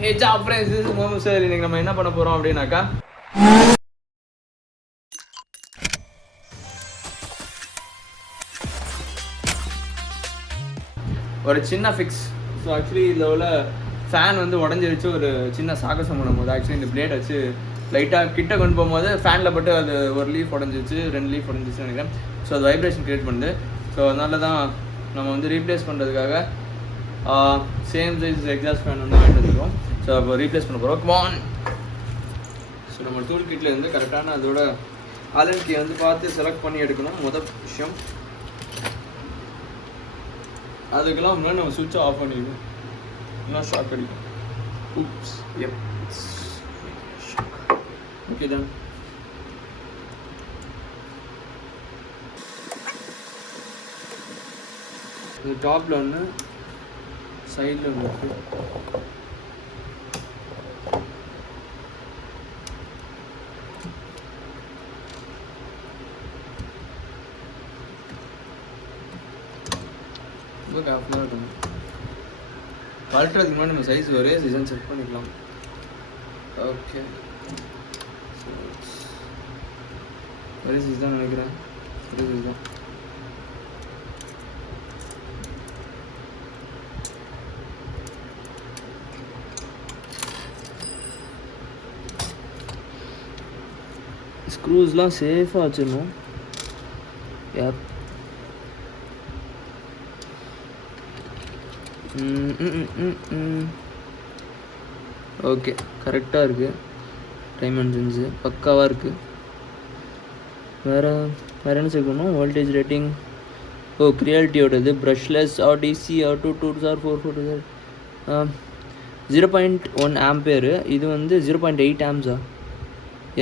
ஹே ஜாப் friends, this is Mohammed sir. இன்னைக்கு நம்ம என்ன பண்ண போகிறோம் அப்படின்னாக்கா, ஒரு சின்ன ஃபிக்ஸ். ஸோ ஆக்சுவலி இதில் உள்ள ஃபேன் வந்து உடஞ்சிருச்சு. ஒரு சின்ன சாகசம் பண்ணும்போது ஆக்சுவலி இந்த பிளேட் வச்சு லைட்டாக கிட்ட கொண்டு போகும்போது ஃபேனில் பட்டு அது ஒரு லீஃப் உடஞ்சிச்சு, 2 லீஃப் உடஞ்சிச்சுன்னு நினைக்கிறேன். ஸோ அது வைப்ரேஷன் க்ரியேட் பண்ணுது. ஸோ அதனால தான் நம்ம வந்து ரீப்ளேஸ் பண்ணுறதுக்காக சேம் சைஸ் எக்ஸாஸ்ட் ஃபேன் வந்து வாங்கிட்டு வந்துருக்கோம். ஸோ அப்போ ரீப்ளேஸ் பண்ண போகிறோம். கமான். ஸோ நம்ம டூல் கிட்டில் வந்து கரெக்டான அதோட ஆலன் கீ வந்து பார்த்து செலக்ட் பண்ணி எடுக்கணும். முதல் விஷயம், அதுக்கெல்லாம் முன்னாடி நம்ம சுவிட்சை ஆஃப் பண்ணிக்கணும், இன்னும் ஷாக் அடிக்கும். ஊப்ஸ். எப். Okay done. இது டாப்பில் ஒன்று, சைடில் ஒன்று இருக்குது. ரொம்ப கேர்ஃபுல்லாக இருக்கணும். கழட்டுறதுக்கு முன்னாடி நம்ம சைஸ் ஒரே சைஸாக செக் பண்ணிக்கலாம். ஓகே, ஒரே சைஸ் தான் நினைக்கிறேன். ஒரே சைஸ் தான். ஸ்க்ரூஸ்லாம் சேஃபாக வச்சிடணும். யாப். ஓகே, கரெக்டாக இருக்குது. டைமென்ஷன்ஸு பக்காவாக இருக்குது. வேறு என்ன செக் பண்ணணும்? Voltage rating. ஓ, கிரியாலிட்டியோடது. ப்ரஷ்லெஸ் ஆர் டிசி ஆர் 2 2 சார் 4 4 சார் 0.1 ஆம்பேரு. இது வந்து 0.8 ஆம்ஸா?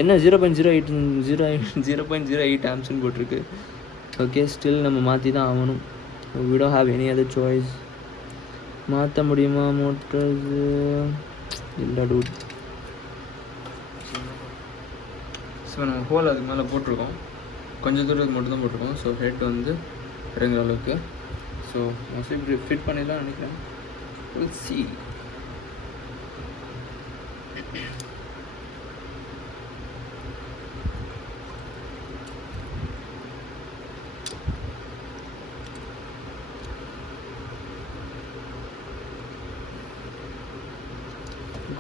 என்ன 0.08 0.08 ஆம்ஸ்ன்னு போட்டிருக்கு. ஓகே, ஸ்டில் நம்ம மாற்றி தான் ஆகணும். we don't have any other choice. மாற்ற முடியுமா மோட்டர்ஸு? இல்லை டூட். ஸோ நம்ம ஹோல் அதுக்கு மேலே போட்டிருக்கோம். கொஞ்சம் தூரத்துக்கு மட்டும் தான் போட்டிருக்கோம். ஸோ ஹெட் வந்து இறங்குற அளவுக்கு. ஸோ மோஸ்ட்லி இப்படி ஃபிட் பண்ணிடலாம் நினைக்கிறேன். we'll see.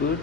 Good.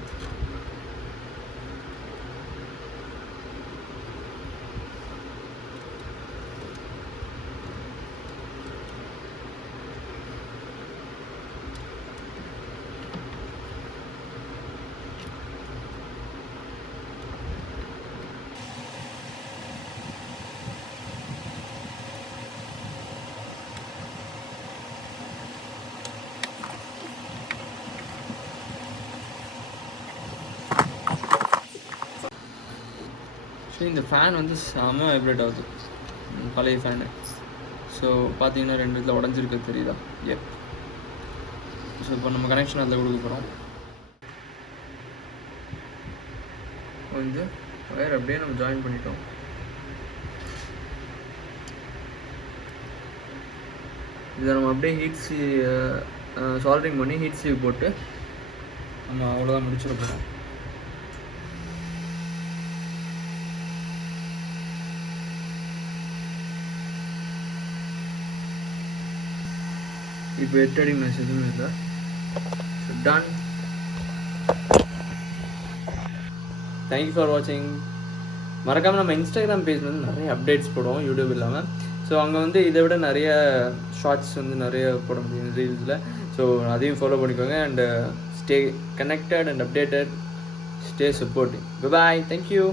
இந்த ஃபேன் வந்து செம வைப்ரேட் ஆகுது, பழைய ஃபேனு. ஸோ பார்த்தீங்கன்னா 2 இதில் உடஞ்சிருக்கு, தெரியுதா? எப். ஸோ இப்போ நம்ம கனெக்ஷன் அதில் கொடுக்க போகிறோம். வந்து வேறு அப்படியே நம்ம ஜாயின் பண்ணிட்டோம். இதை நம்ம அப்படியே சால்டரிங் பண்ணி ஹீட் சீவ் போட்டு நம்ம அவ்வளோதான் முடிச்சிட போகிறோம். இப்போ எட்டடி மேட்ச் எதுவுமே இல்லை. டன். தேங்க்யூ ஃபார் வாட்சிங். மறக்காமல் நம்ம இன்ஸ்டாகிராம் பேஜ் வந்து நிறைய அப்டேட்ஸ் போடுவோம், யூடியூப் இல்லாமல். ஸோ அங்கே வந்து இதை விட நிறைய ஷார்ட்ஸ் வந்து நிறைய போட முடியும் ரீல்ஸில். ஸோ அதையும் ஃபாலோ பண்ணிக்கோங்க. And stay connected and updated. Stay supporting. Bye. Thank you.